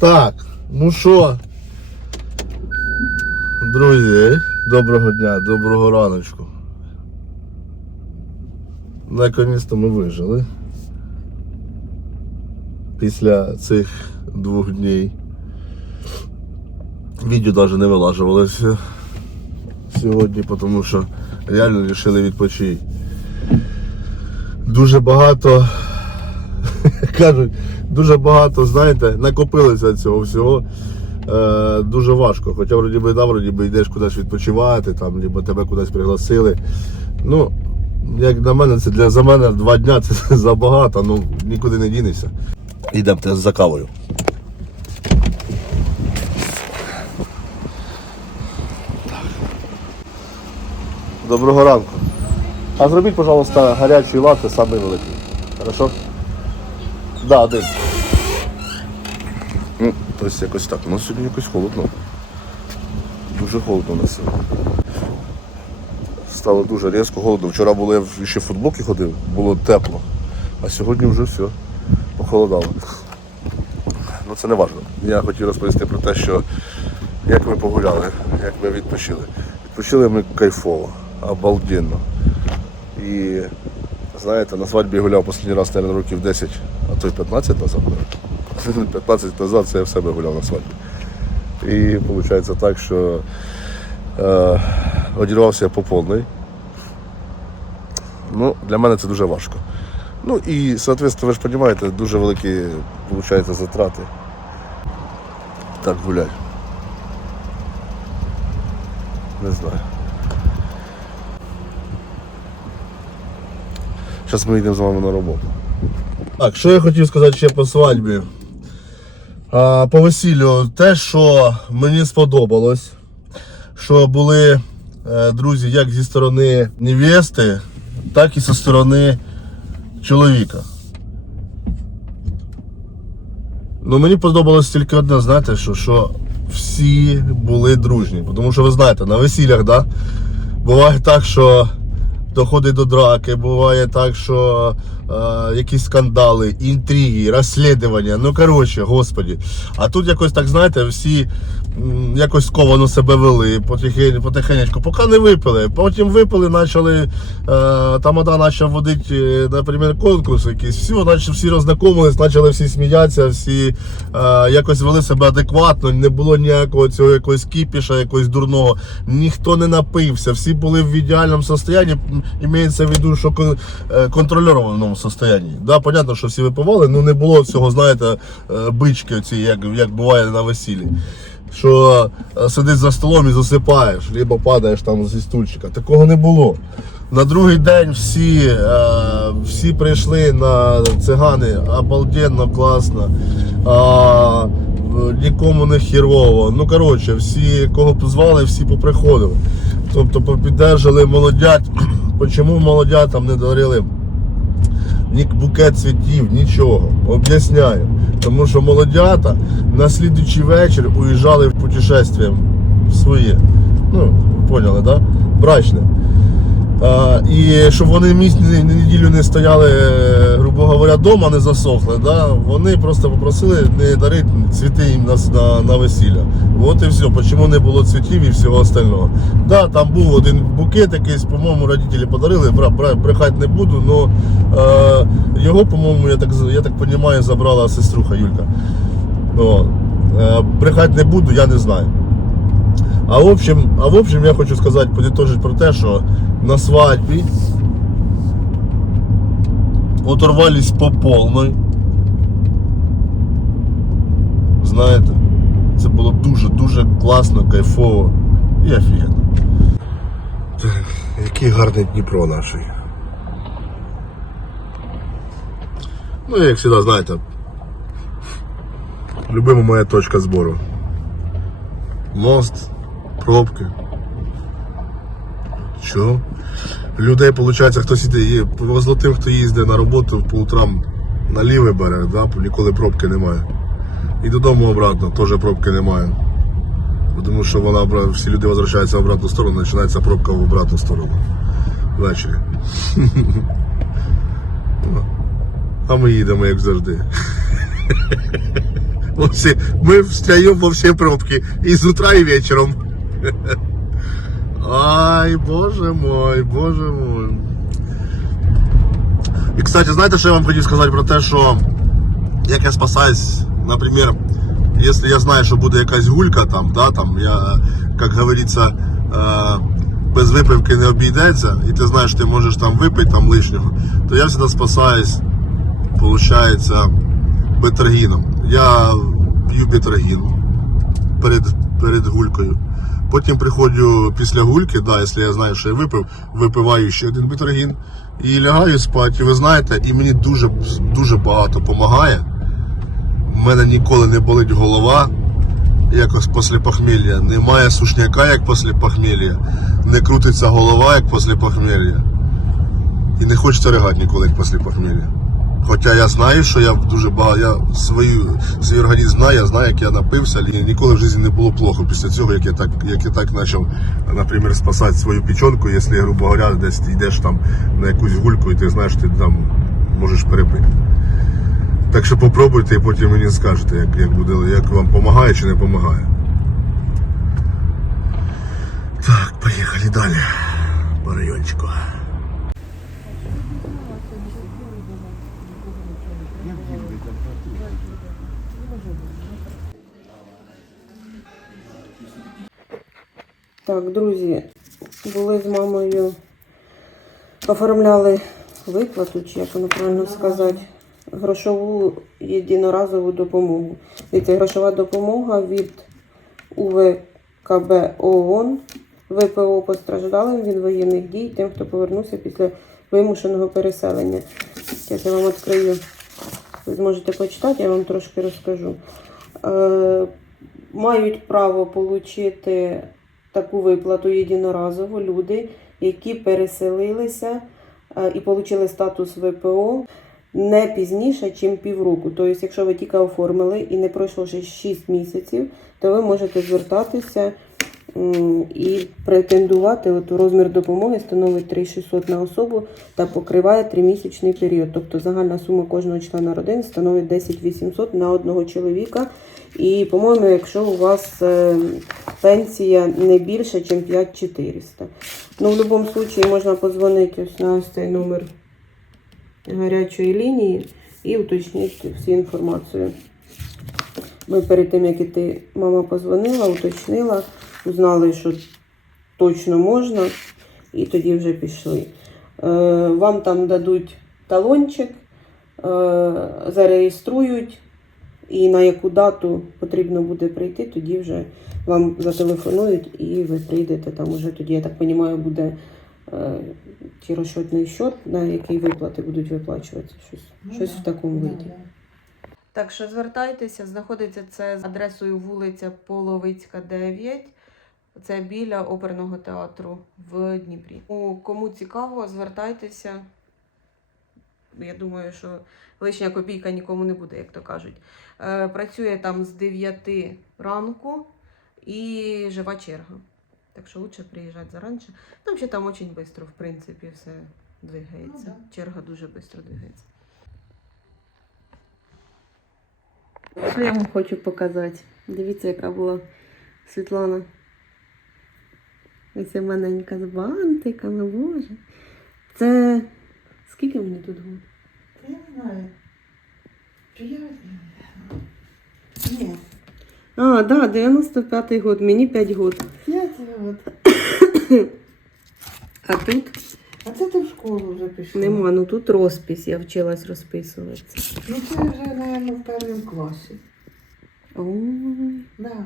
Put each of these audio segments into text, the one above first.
Так, ну що, друзі, доброго дня, доброго раночку. Наконець-то ми вижили. Після цих двох днів. Відео навіть не вилажувалося сьогодні, тому що реально вирішили відпочити. Дуже багато кажуть, дуже багато, знаєте, накопилося цього всього. Е, дуже важко. Хоча вроді би, да, вроді би йдеш кудись відпочивати, там, либо тебе кудись пригласили. Ну, як на мене, це для за мене два дня це забагато, ну нікуди не дінешся. Йдемо за кавою. Доброго ранку. А зробіть, пожалуйста, гарячий латте, самий великий. Хорошо? Да, один. Ну, тобто якось так. У нас сьогодні якось холодно. Дуже холодно у нас сьогодні. Стало дуже різко холодно. Вчора було, я ще в футболки ходив, було тепло. А сьогодні вже все, похолодало. Ну це не важливо. Я хотів розповісти про те, що як ми погуляли, як ми відпочили. Відпочили ми кайфово, обалденно. І знаєте, на свадьбі гуляв останній раз, наверное, років 10, а то й 15 назад. Наверно. 15 назад це я в себе гуляв на свадьбі. І виходить так, що е, одірвався я по повний. Ну, для мене це дуже важко. Ну і, соответственно, ви ж розумієте, дуже великі виходить, затрати. Так гулять. Не знаю. Зараз ми йдемо з вами на роботу. Так, що я хотів сказати ще по свадьбі. А, по весіллю, те, що мені сподобалось, що були е, друзі як зі сторони невести, так і зі сторони чоловіка. Ну мені подобалось тільки одне, знаєте, що, що всі були дружні. Тому що ви знаєте, на весіллях, да, буває так, що доходить до драки, буває так, що е, якісь скандали, інтриги, розслідування. Ну коротше, господі. А тут якось так, знаєте, всі якось сковано себе вели потихенечку, поки не випили. Потім випили, почали е, тамада почав водити, е, наприклад, конкурс якийсь. Все, наче всі рознакомились, почали всі сміятися, всі е, якось вели себе адекватно, не було ніякого цього якогось кіпіша, якогось дурного. Ніхто не напився, всі були в ідеальному стані. Імеється в виду, що кон- контрольованому стані. Да, понятно, що всі випивали, ну не було цього, знаєте, бички, оці, як, як буває на весіллі. Що е, сидиш за столом і засипаєш, либо падаєш там зі стульчика. Такого не було. На другий день всі, е, всі прийшли на цигани обалденно, класно. Нікому не хірово. Ну коротше, всі, кого позвали, всі поприходили. Тобто попіддержали молодят. Чому молодятам не дарили ні букет цвітів, нічого. Об'ясняю. Тому що молодята на слідуючий вечір уїжджали в путешествие своє. Ну, поняли, да? Брачне. І щоб вони неділю не стояли, е, грубо говоря, вдома не засохли, да? вони просто попросили не дарити цвіти їм на, на, на весілля. От і все, чому не було цвітів і всього остального. Да, там був один букет якийсь, по-моєму, родителі подарили, бра, бра, брехати не буду, але е, його, по-моєму, я так, я так розумію, забрала сеструха Юлька. Е, брехати не буду, я не знаю. А в общем, а в общем я хочу сказати, подітожити про те, що на свадьбі оторвались по повній. Знаєте, це було дуже-дуже класно, кайфово і офігенно. Який гарний Дніпро наш. Ну, як завжди, знаєте, любима моя точка збору. Мост, пробки. Що? Людей, виходить, хтось іде, тим, хто їздить на роботу по утрам на лівий берег, да, ніколи пробки немає. І додому обратно теж пробки немає. Тому що вона всі люди возвращаються в обратну сторону, починається пробка в обратну сторону. Ввечері. А ми їдемо, як завжди. Мы встаем во все пробки. И с утра, и вечером. Ай, боже мой, боже мой. І, кстати, знаєте, що я вам хотів сказати про те, що як я спасаюсь, наприклад, якщо я знаю, що буде якась гулька там, да, там я, як говориться, е, без випивки не обійдеться, і ти знаєш, ти можеш там випити там лишнього, то я завжди спасаюсь, виходить, бетергіном. Я п'ю бетергін перед, перед гулькою. Потім приходжу після гульки, да, якщо я знаю, що я випив, випиваю ще один бетергін і лягаю спати. Ви знаєте, і мені дуже, дуже багато допомагає. У мене ніколи не болить голова, якось після похмілля. Немає сушняка, як після похмілля. Не крутиться голова, як після похмілля. І не хочеться ригати ніколи, як після похмілля. Хоча я знаю, що я дуже багато, я свою, свій організм знаю, я знаю, як я напився, і ніколи в житті не було плохо після цього, як я так, як я так почав, наприклад, спасати свою печенку, якщо, грубо говоря, десь ти йдеш там на якусь гульку і ти знаєш, ти там можеш перепити. Так що попробуйте і потім мені скажете, як, як, буде, як вам допомагає чи не допомагає. Так, поїхали далі. По райончику. Так, друзі, були з мамою, оформляли виплату, чи як воно правильно сказати, грошову єдиноразову допомогу. Це грошова допомога від УВКБ ООН, ВПО постраждалим від воєнних дій, тим, хто повернувся після вимушеного переселення. Я вам відкрию, ви зможете почитати, я вам трошки розкажу. Е, мають право отримати таку виплату єдиноразово люди, які переселилися е, і отримали статус ВПО не пізніше, ніж півроку. Тобто, якщо ви тільки оформили і не пройшло ще 6 місяців, то ви можете звертатися і претендувати. От розмір допомоги становить 3600 на особу та покриває 3-місячний період. Тобто загальна сума кожного члена родини становить 10 800 на одного чоловіка. І, по-моєму, якщо у вас е, пенсія не більше, ніж 5400. Ну, в будь-якому випадку можна подзвонити ось на цей номер гарячої лінії і уточнити всю інформацію. Ми перед тим, як іти, мама позвонила, уточнила, узнали, що точно можна, і тоді вже пішли. Е, вам там дадуть талончик, е, зареєструють, і на яку дату потрібно буде прийти, тоді вже вам зателефонують і ви прийдете. Там уже тоді, я так розумію, буде е, чи розчетний счет, на який виплати будуть виплачуватися. Щось, щось в такому виді. Так що звертайтеся, знаходиться це з адресою вулиця Половицька, 9. Це біля оперного театру в Дніпрі. Ну, Кому цікаво, звертайтеся. Я думаю, що лишня копійка нікому не буде, як то кажуть. Е, працює там з 9 ранку і жива черга. Так що лучше приїжджати заранше. Там ще там дуже швидко, в принципі, все двигається. Ну Черга дуже швидко двигається. Що я вам хочу показати? Дивіться, яка була Світлана. Ось маленька з бантиками, боже. Це скільки мені тут було? Я не знаю. П'ять? Ні, А, да, 95-й год, мені 5 год. п'ять от. А тут А це ти в школу вже пішла? нема, ну тут розпис, я вчилась розписуватися. Ну це вже, мабуть, в першому класі. Ой, Да.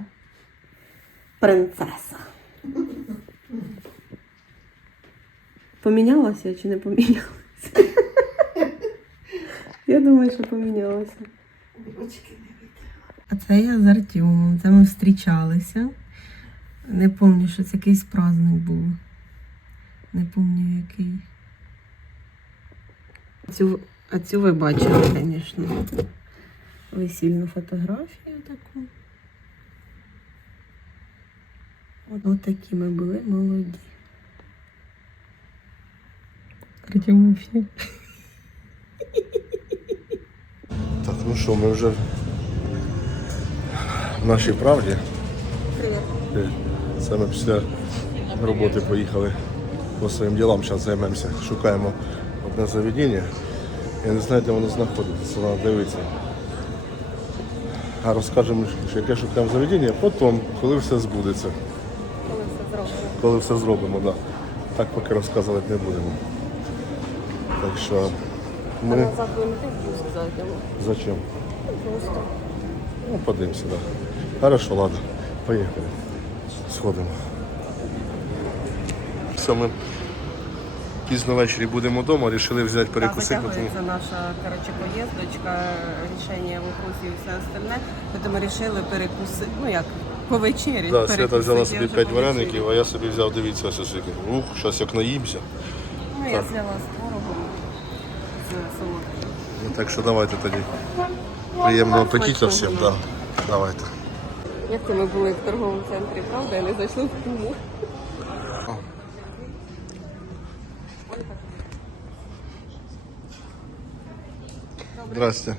принцеса. Помінялася чи не помінялася? Я думаю, що витягла. А це я з Артемом. Це ми зустрічалися. Не пам'ятаю, що це якийсь праздник був. Не пам'ятаю який. Цю, а цю ви бачили, звісно. Весільну фотографію таку. От такі ми були молоді. Артем взагалі. Так, ну що, ми вже в нашій правді. Привіт. Е, Це ми після роботи поїхали по своїм ділам. Зараз займемося. Шукаємо одне заведення. Я не знаю, де воно знаходиться, треба дивитися. А розкажемо, що яке шукаємо заведення, потім, коли все збудеться. Коли все зроблено. Коли все зробимо, да. так поки розказувати не будемо. Так що... мы... А Зачем? Просто. Ну, подивимося, так. Хорошо, ладно. поїхали. Сходимо. Все, ми пізно ввечері будемо вдома, вирішили взяти перекусити. Так, затягується наша короче, поїздочка, рішення в і все остальне. Тому ми вирішили перекусити, ну як, повечері. Да, Свята взяла собі 5 вареників, а я собі взяв, дивіться, ось скільки. Ух, зараз як наїмся. Ну, я взяла 100 так що давайте тоді. Приємного апетиту всім, да. Давайте. Як це ми були в торговому центрі, правда? Я не зайшли в куму. Здрасте.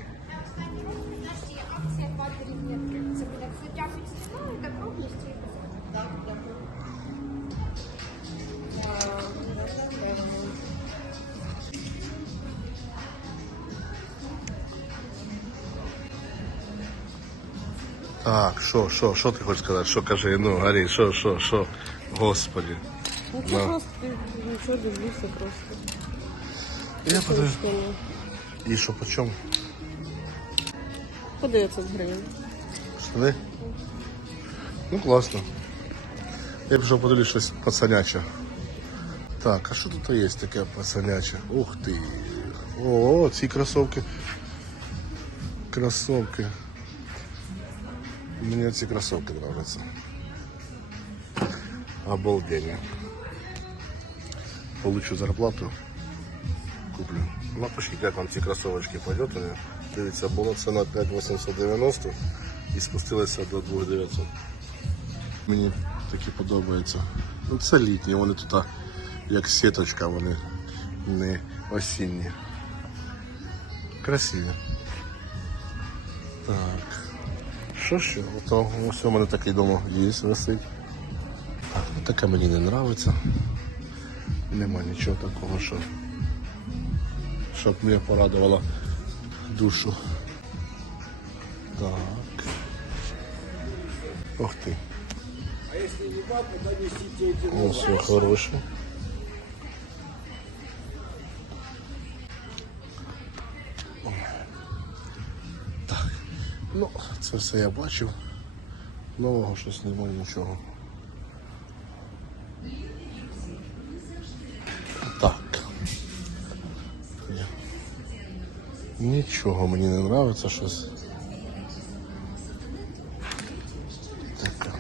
Так, що, що, що ти хочеш сказати? Що кажи, ну, Гарі, що, що, що? Господи. Нічого Да. просто, нічого дивлюся просто. Я подивлюсь. І що, по чому? По 900 гривень. Штани? Ну, класно. Я пішов подивлюсь щось пацаняче. Так, а що тут є таке пацаняче? Ух ти. О, ці кросовки. Кросовки. Мені ці кросовки нравятся. Обалденно. Получу зарплату. Куплю. Напишіть, як вам ці кросовочки пойдет. Дивіться, була ціна 5890 і спустилася до 2900. Мені такі подобаються. Ну це літні, вони тут як сіточка, вони не осінні. Красиві. Так. Що ще? Ото ось у мене такий дома є, висить. Таке мені не подобається. Нема нічого такого, що щоб мене порадувало душу. Так. Ух ти. О, все хороше. Ну, це все я бачив. Нового щось немає нічого. Так. Нічого мені не подобається щось. Таке.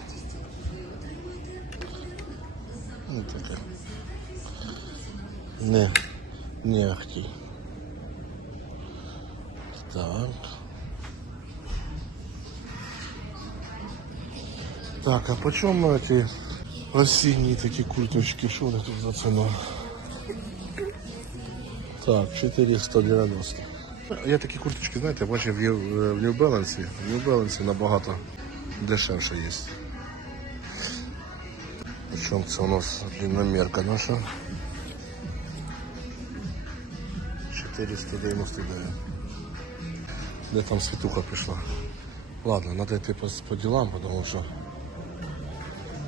Ну, не ахті. Так. Так, а по чому ці осінні такі курточки? Що вони тут за ціна? Так, 490. Я такі курточки, знаєте, бачив в в New Balance. В New Balance набагато дешевше є. Причому це у нас длинномерка наша. 499. Де там світуха пішла? Ладно, треба йти по, по ділам, тому що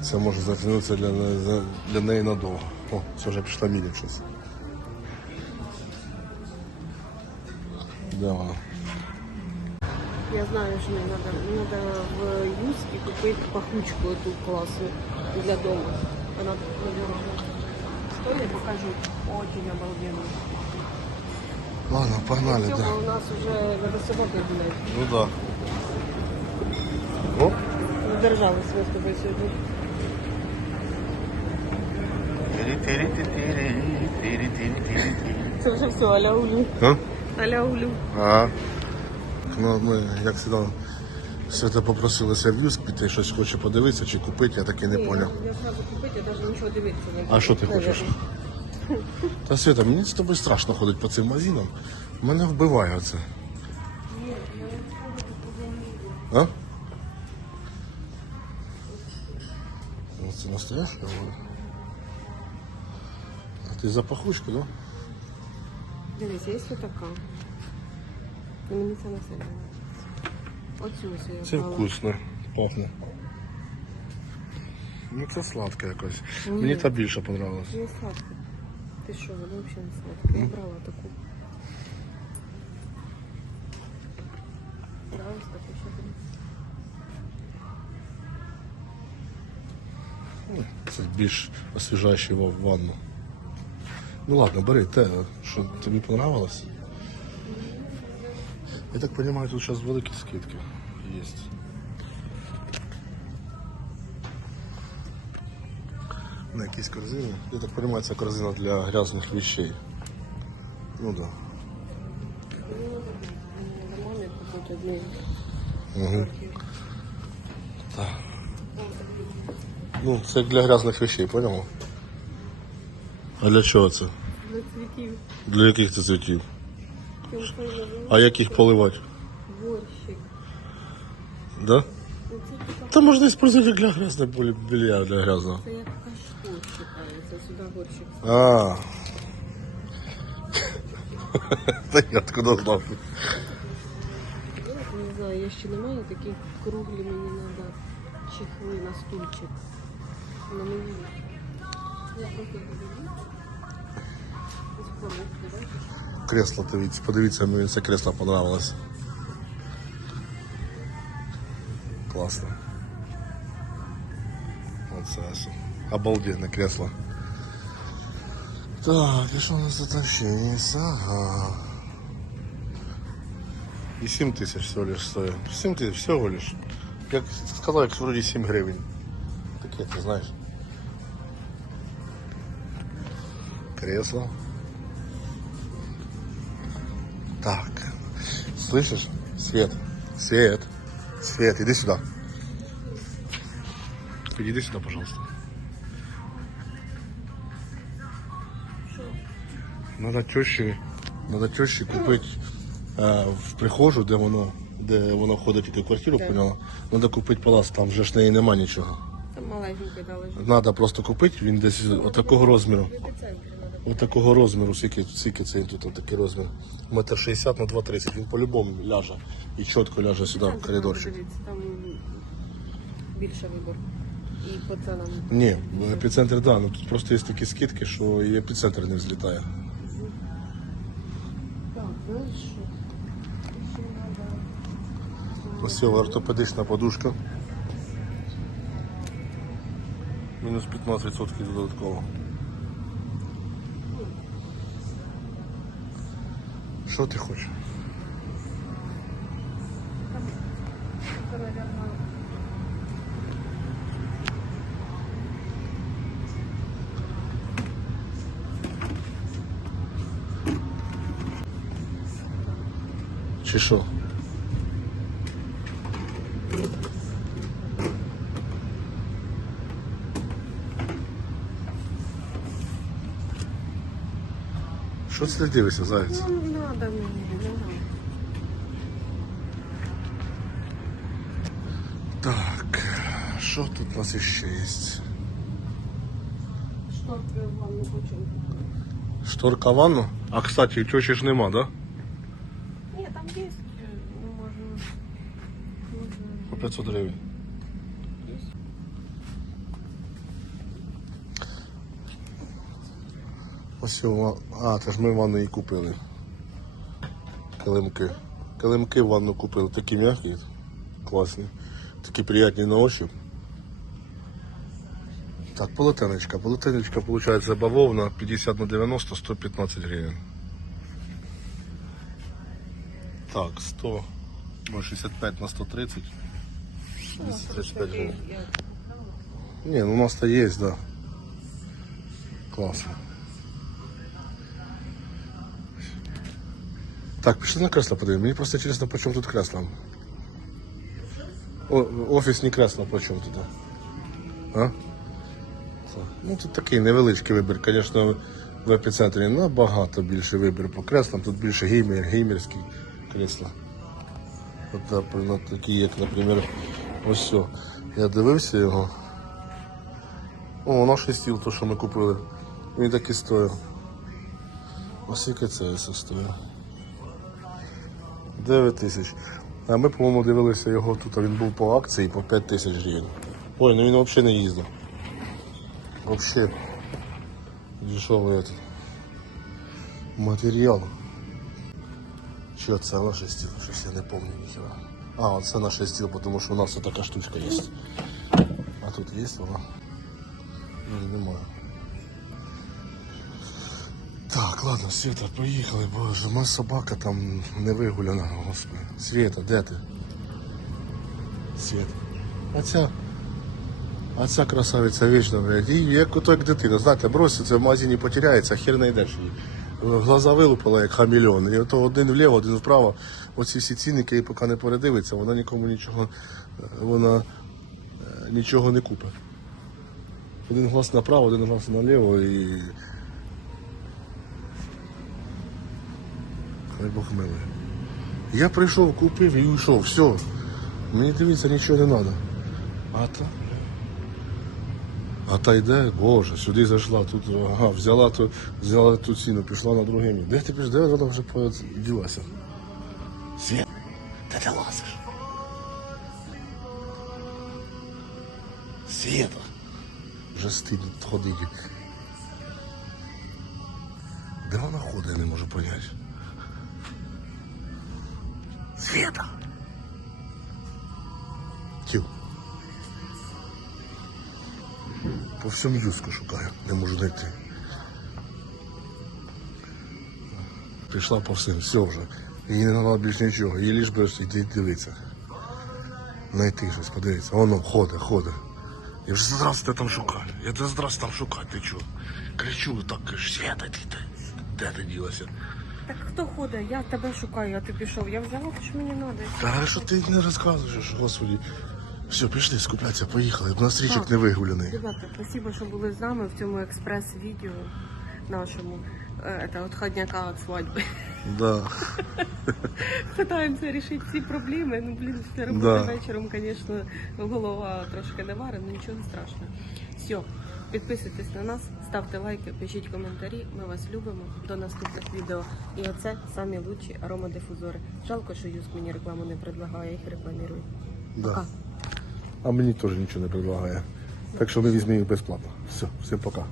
це може затягнутися для, не- за- для неї надовго. О, це вже пішла міля щось. Де вона? Я знаю, що мені треба. Мені треба в Юскі купити пахучку эту класну для дома. Вона надорожна. Стоит, покажу. Очень обалденно. Ладно, погнали, Цього да. у нас уже надо собаки гулять. Ну да. О, Задержались ми з тобою сьогодні. Це вже все, аля улю. А? Аля улю. А. Ну, ми, як завжди, Свята попросилася в Юск піти, щось хоче подивитися чи купити, я таки не поняв. Я сразу купити, я навіть нічого дивитися не буду. А що ти хочеш? Та Свята, мені з тобою страшно ходити по цим магазинам. Мене вбиває це. А? Це настояща воля? А ти за пахучку, да? Дивись, є ось така. Ну, Мені це не сильно. Оцю ось я Це брала. вкусно, пахне. Ну це сладке якось. Ні. Мені та більше понравилось. Не сладко. Ти що, вона взагалі не сладка. Я брала таку. Да, ось таку ще тобі. Це більш освіжаючий в ванну. Ну ладно, бери те, що тобі понравилось. Я так розумію, тут зараз великі скидки є. На якісь корзини. Я так розумію, це корзина для грязних вещей. Ну так. Да. До мамі купити одні. Угу. Так. Ну, це для грязних вещей, поняла? А для чого це? Для цвітів. Для яких це цвітів? А як їх поливати? борщик. Да? Ну, Та можна использовать для грязного белья, для грязного. це як кашпо вважається. Сюди борщик. А. Та я откуда знав? Не знаю, я ще не маю такі круглі мені треба чехли на стульчик. На мені. Кресло, дивіться, подивіться, мені це кресло понравилось. Класно. Оце обалденне кресло. Так, і що у нас тут ще є? Ага. І 7 тисяч всього лиш стоїть. 7 тисяч всього лиш. Як сказав, як вроді 7 гривень. Таке, ти знаєш. Кресло. Так. Слышишь? Свет. Свет. Свет, иди сюда. Иди сюда, пожалуйста. Надо тещі, надо тещі купити е, в прихожу, де воно, де воно входить в ту квартиру, Так. поняла? Надо купити палац, там вже ж неї нема нічого. Там маленький дали. Надо просто купити, він десь отакого розміру. Треба. Ось такого розміру, скільки, скільки це тут такий розмір. Метр 60 на 2,30. Він по-любому ляже. І чітко ляже сюди, в коридорчик. Дивіться, Там більше вибор. І по ценам. Ні, в епіцентрі, да, ну тут просто є такі скидки, що і епіцентр не взлітає. Так, знаєш що? Ще треба. Ось ортопедична подушка. Мінус 15% додатково. Що ти хочеш? Це, мабуть, Чи? Що це ти дивишся, заяць? Ну, не треба мені, не треба. Так, що тут у нас ще є? Шторки в ванну почув. Шторка в ванну? А, кстати, тещі ж нема, да? Ні, там є, ну, можна. Можна. По 500 гривень. Ось його, а, це ж ми ванну і купили. Килимки. Килимки в ванну купили. Такі м'які, класні. Такі приятні на ощупь. Так, полотенечка. Полотенечка, виходить, бавовна 50 на 90, 115 гривень. Так, 100, ну, 65 на 130. 235 гривень. Не, ну у нас-то есть, да. Классно. Так, пішли на кресло подивимо. Мені просто интересно, по чому тут кресло. Офісні кресла по чому тут? А? Ну тут такий невеличкий вибір. Звісно, в епіцентрі набагато більше вибір по креслам. Тут більше геймер, геймерські кресла. От, такі, як, наприклад, ось. Я дивився його. О, наш стіл, то, що ми купили. Він так і стоїв. Ось яке це стоїть. 9 тисяч. А ми, по-моєму, дивилися його тут, а він був по акції по 5 тисяч гривень. Ой, ну він взагалі не їздив. Взагалі. Дешевий этот. Матеріал. Чи це наше стіл? Щось я не пам'ятаю ніхера. А, це наше стіл, тому що у нас така штучка є. А тут є вона? Ні, немає. Так, ладно, Света, поїхали, боже, нас собака там не вигуляна, господи. Света, де ти? Света. А ця. А ця красавиця вічно, блядь, і як дитина, знаєте, броситься в магазині потеряється, хер знайдеш її. Глаза вилупила, як хамільон. І ото один вліво, один вправо. Оці всі цінники, і поки не передивиться, вона нікому нічого, вона е, нічого не купить. Один глаз направо, один глаз наліво і. Хай Бог милує. Я прийшов, купив і уйшов. Все. Мені дивіться, нічого не треба. А та. А та йде, боже, сюди зайшла, тут ага, взяла ту, взяла ту ціну, пішла на друге місце. Де ти пішла? Де вона вже поділася? Свет, де ти лазиш? Света. Вже стидно ходити. Де вона ходить, я не можу поняти. Света. Тю. По всьому Юску шукаю, не можу знайти. Пішла по всім, все вже. Їй не треба більше нічого, їй лиш би йти дивитися. Знайти щось, подивитися. Воно ходить, ходить. Я вже здрасте там шукаю. Я де здрасте там шукаю, ти чого? Кричу так, Света, ти де? Де ти ділася? Так хто ходить? Я тебе шукаю, а ти пішов. Я взяла, що мені треба. Та що ти не розказуєш, господи. Все, пішли, скупляться, поїхали. У нас річок не вигуляний. Ребята, спасибо, що були з нами в цьому експрес-відео нашому. Е, Это отходняка від свадьби. Да. Пытаємося рішити ці проблеми. Ну, блін, після роботи Да. вечором, звісно, голова трошки не але нічого страшного. Все, підписуйтесь на нас, ставте лайки, пишіть коментарі. Ми вас любимо. До наступних відео. І оце самі лучші аромадифузори. Жалко, що Юск мені рекламу не предлагає, я їх рекламірую. Да. А мені теж нічого не предлагає. Так що ми візьмемо їх безплатно. Все, всім пока.